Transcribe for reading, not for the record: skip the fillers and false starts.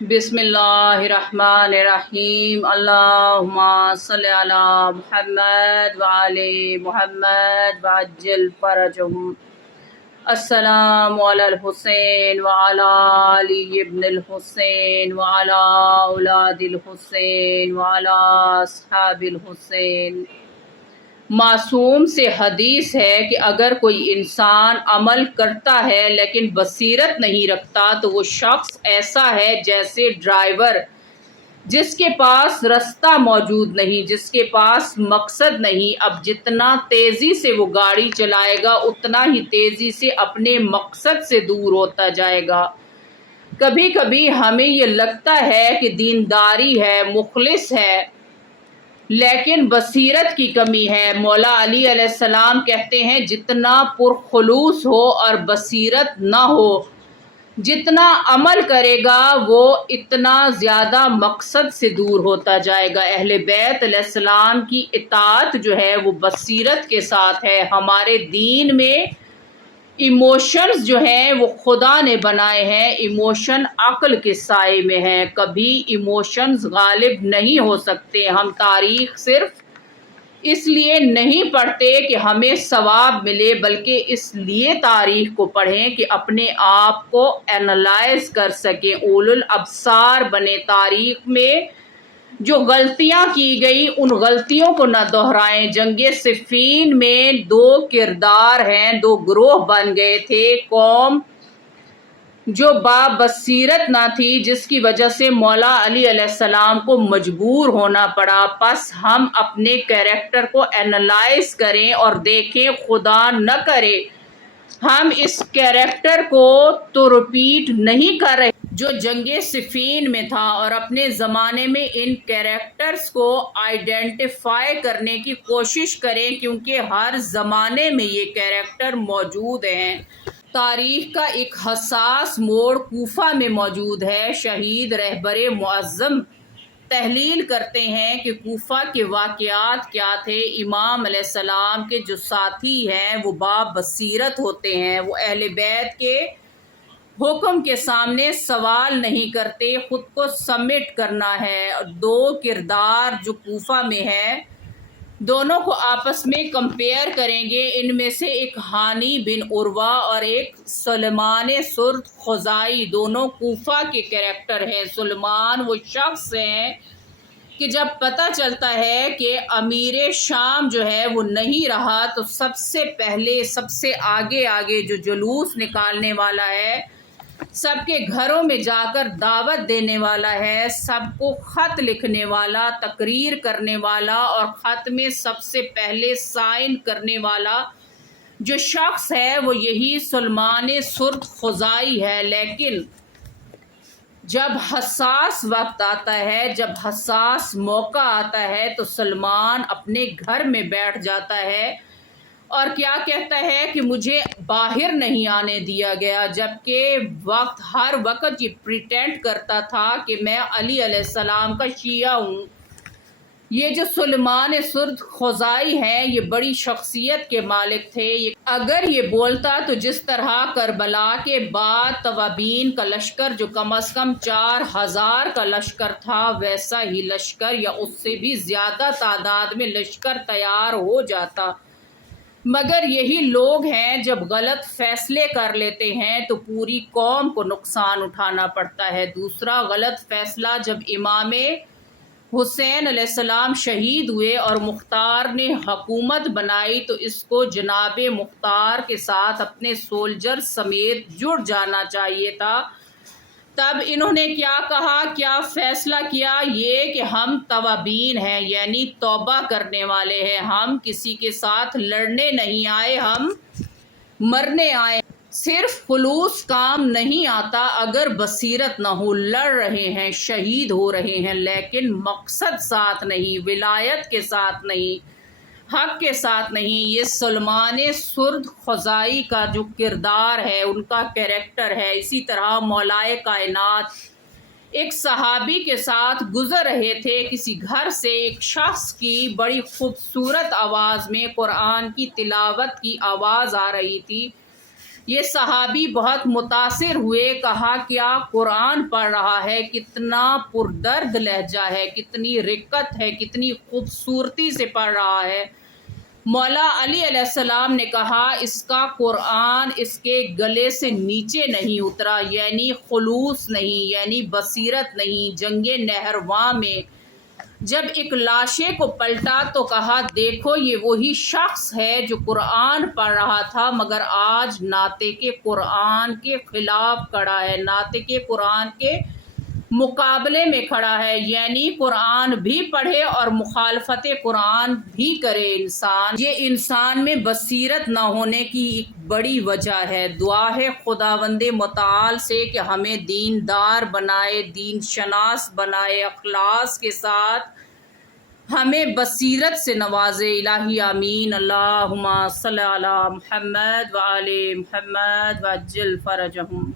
बिस्मिल्लाहिर्रहमानिर्रहीम। अल्लाहुम्मा सल्लि अला मुहम्मद व आले मुहम्मद वअज्जिल फरजहुम। अस्सलामु अलल हुसैन व अला अली इब्निल हुसैन व अला औलादिल हुसैन व अला अस्हाबिल हुसैन। मासूम से हदीस है कि अगर कोई इंसान अमल करता है लेकिन बसीरत नहीं रखता तो वो शख्स ऐसा है जैसे ड्राइवर जिसके पास रास्ता मौजूद नहीं, जिसके पास मकसद नहीं। अब जितना तेज़ी से वो गाड़ी चलाएगा उतना ही तेज़ी से अपने मकसद से दूर होता जाएगा। कभी कभी हमें ये लगता है कि दीनदारी है, मुखलिस है, लेकिन बसीरत की कमी है। मौला अली अलैहिस्सलाम कहते हैं जितना पुरखुलूस हो और बसीरत ना हो, जितना अमल करेगा वो इतना ज़्यादा मकसद से दूर होता जाएगा। अहले बैत अलैहिस्सलाम की इताअत जो है वो बसीरत के साथ है। हमारे दीन में इमोशंस जो हैं वो खुदा ने बनाए हैं, इमोशन अक्ल के साए में हैं। कभी इमोशंस गालिब नहीं हो सकते। हम तारीख सिर्फ इसलिए नहीं पढ़ते कि हमें सवाब मिले, बल्कि इसलिए तारीख को पढ़ें कि अपने आप को एनालाइज कर सकें, उलुल अब्सार बने। तारीख में जो गलतियां की गई उन गलतियों को न दोहराएं। जंगे सिफ़ीन में दो किरदार हैं, दो ग्रोह बन गए थे। कौम जो बाबसीरत ना थी, जिसकी वजह से मौला अली अलैहिस्सलाम को मजबूर होना पड़ा। बस हम अपने कैरेक्टर को एनालाइज करें और देखें, खुदा न करे हम इस कैरेक्टर को तो रिपीट नहीं कर रहे जो जंगे सिफ़ीन में था, और अपने ज़माने में इन कैरेक्टर्स को आइडेंटिफाई करने की कोशिश करें, क्योंकि हर ज़माने में ये कैरेक्टर मौजूद हैं। तारीख का एक हसास मोड़ कूफा में मौजूद है। शहीद रहबरे मुअज़्ज़म तहलील करते हैं कि कूफा के वाक़यात क्या थे। इमाम अलैहिस्सलाम के जो साथी हैं वो बाबसीरत होते हैं, वो अहले बैत के हुक्म के सामने सवाल नहीं करते, खुद को सबमिट करना है। दो किरदार जो कूफा में है, दोनों को आपस में कंपेयर करेंगे। इनमें से एक हानी बिन उर्वा और एक सुलेमान सुर्द खुज़ाई, दोनों कूफा के कैरेक्टर हैं। सुलेमान वो शख्स हैं कि जब पता चलता है कि अमीर शाम जो है वो नहीं रहा तो सबसे पहले सबसे आगे आगे जो जुलूस निकालने वाला है, सबके घरों में जाकर दावत देने वाला है, सबको ख़त लिखने वाला, तकरीर करने वाला और ख़त में सबसे पहले साइन करने वाला जो शख्स है वो यही सुलेमान सुर्द खुज़ाई है। लेकिन जब हसास वक्त आता है, जब हसास मौका आता है तो सलमान अपने घर में बैठ जाता है और क्या कहता है कि मुझे बाहर नहीं आने दिया गया, जबकि हर वक्त ये प्रिटेंड करता था कि मैं अली अलैहिस्सलाम का शिया हूँ। ये जो सुलेमान सुर्द खुज़ाई हैं ये बड़ी शख्सियत के मालिक थे। अगर ये बोलता तो जिस तरह करबला के बाद तवाबीन का लश्कर जो कम अज़ कम 4000 का लश्कर था, वैसा ही लश्कर या उससे भी ज़्यादा तादाद में लश्कर तैयार हो जाता। मगर यही लोग हैं जब गलत फैसले कर लेते हैं तो पूरी कौम को नुकसान उठाना पड़ता है। दूसरा गलत फैसला, जब इमाम हुसैन अलैहिस्सलाम शहीद हुए और मुख्तार ने हुकूमत बनाई तो इसको जनाब मुख्तार के साथ अपने सोल्जर समेत जुड़ जाना चाहिए था। तब इन्होंने क्या कहा, क्या फैसला किया, ये कि हम तवाबीन हैं, यानी तौबा करने वाले हैं। हम किसी के साथ लड़ने नहीं आए, हम मरने आए। सिर्फ खुलूस काम नहीं आता अगर बसीरत ना हो। लड़ रहे हैं, शहीद हो रहे हैं, लेकिन मकसद साथ नहीं, विलायत के साथ नहीं, हक के साथ नहीं। ये सुलेमान सुर्द खुज़ाई का जो किरदार है, उनका कैरेक्टर है। इसी तरह मौलाए कायनात एक सहाबी के साथ गुजर रहे थे किसी घर से, एक शख्स की बड़ी खूबसूरत आवाज़ में कुरान की तिलावत की आवाज़ आ रही थी। یہ صحابی بہت متاثر ہوئے، کہا کیا قرآن پڑھ رہا ہے، کتنا پردرد لہجہ ہے، کتنی رقت ہے، کتنی خوبصورتی سے پڑھ رہا ہے۔ مولا علی علیہ السلام نے کہا اس کا قرآن اس کے گلے سے نیچے نہیں اترا، یعنی خلوص نہیں، یعنی بصیرت نہیں۔ جنگ نہرواں میں جب ایک لاشے کو پلٹا تو کہا دیکھو یہ وہی شخص ہے جو قرآن پڑھ رہا تھا مگر آج ناطق قرآن کے خلاف کھڑا ہے، ناطق قرآن کے مقابلے میں کھڑا ہے، یعنی قرآن بھی پڑھے اور مخالفت قرآن بھی کرے انسان۔ یہ انسان میں بصیرت نہ ہونے کی ایک بڑی وجہ ہے۔ دعا ہے خداوند متعال سے کہ ہمیں دیندار بنائے، دین شناس بنائے، اخلاص کے ساتھ ہمیں بصیرت سے نوازے۔ الہی آمین۔ اللہم صلی علی محمد وآل محمد وعجل فرجہم۔